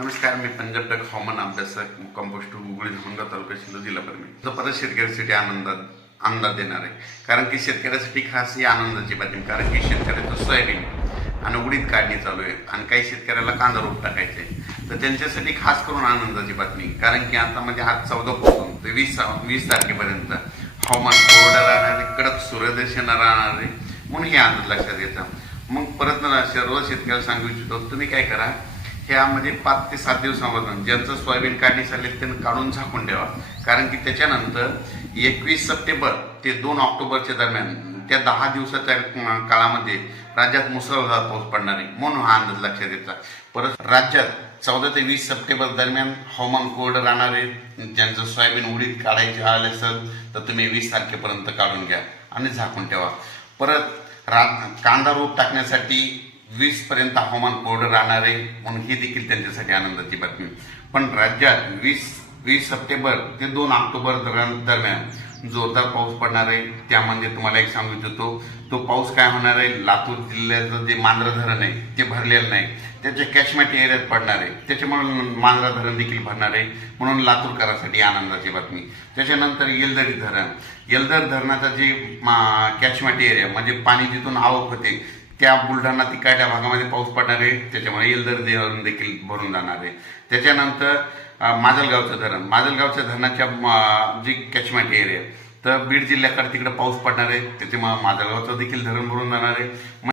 नमस्कार मी पंजाब डक हवामान अभ्यासक कंपोस्ट गुगळी धनगर तालुका शिंदे जिल्हा परमी परत शेतकऱ्यासाठी आनंदात आनंदात देणार आहे. कारण की शेतकऱ्यासाठी खास ही आनंदाची बातमी कारण की शेतकऱ्याचं सोयाबीन आणि उडीद काढणी चालू आहे. आणि काही शेतकऱ्याला कांदा रोप टाकायचे तर त्यांच्यासाठी खास करून आनंदाची बातमी कारण की आता म्हणजे आज चौदा पासून ते वीस वीस तारखेपर्यंत हवामान कोरडं राहणार आहे कडक सूर्यदर्शन राहणार आहे. म्हणून हे आनंद लक्षात येतं मग परत सर्व शेतकऱ्याला सांगू इच्छितो तुम्ही काय करा ह्यामध्ये पाच ते सात दिवसामधून ज्यांचं सोयाबीन काढणी झाले त्यांना काढून झाकून ठेवा. कारण की त्याच्यानंतर एकवीस सप्टेंबर ते दोन ऑक्टोबरच्या दरम्यान त्या दहा दिवसाच्या काळामध्ये राज्यात मुसळधार पाऊस पडणार आहे. म्हणून हा अंदाज लक्षात येतात परत राज्यात चौदा ते वीस सप्टेंबर दरम्यान हवामान कोरडं राहणार आहे. ज्यांचं सोयाबीन उडीद काढायचे आले असेल तर तुम्ही वीस तारखेपर्यंत काढून घ्या आणि झाकून ठेवा. परत रा कांदा रोप टाकण्यासाठी वीस पर्यंत हवामान कोरडं राहणार आहे म्हणून ही देखील त्यांच्यासाठी आनंदाची बातमी. पण राज्यात वीस वीस सप्टेंबर ते दोन ऑक्टोबर दरम्यान जोरदार पाऊस पडणार आहे. त्यामध्ये तुम्हाला एक सांगू इच्छितो तो पाऊस काय होणार आहे? लातूर जिल्ह्याचं जे मांजरा धरण आहे ते भरलेलं नाही. त्याच्या कॅशमॅट एरियात पडणार आहे. त्याच्यामुळे मांजरा धरण देखील भरणार आहे. म्हणून लातूरकरांसाठी आनंदाची बातमी. त्याच्यानंतर येलदरी धरण. येलदर धरणाचा जे कॅचमेट एरिया म्हणजे पाणी जिथून आवक होते त्या बुलढाणा तिकडच्या भागामध्ये पाऊस पडणार आहे त्याच्यामुळे येलदर धरण देखील भरून जाणार आहे. त्याच्यानंतर माजलगावचं धरण. माजलगावच्या धरणाच्या जी कॅचमेंट एरिया तर बीड जिल्ह्याकडे तिकडे पाऊस पडणार आहे त्याच्यामुळे माजलगावचं देखील धरण भरून जाणार आहे.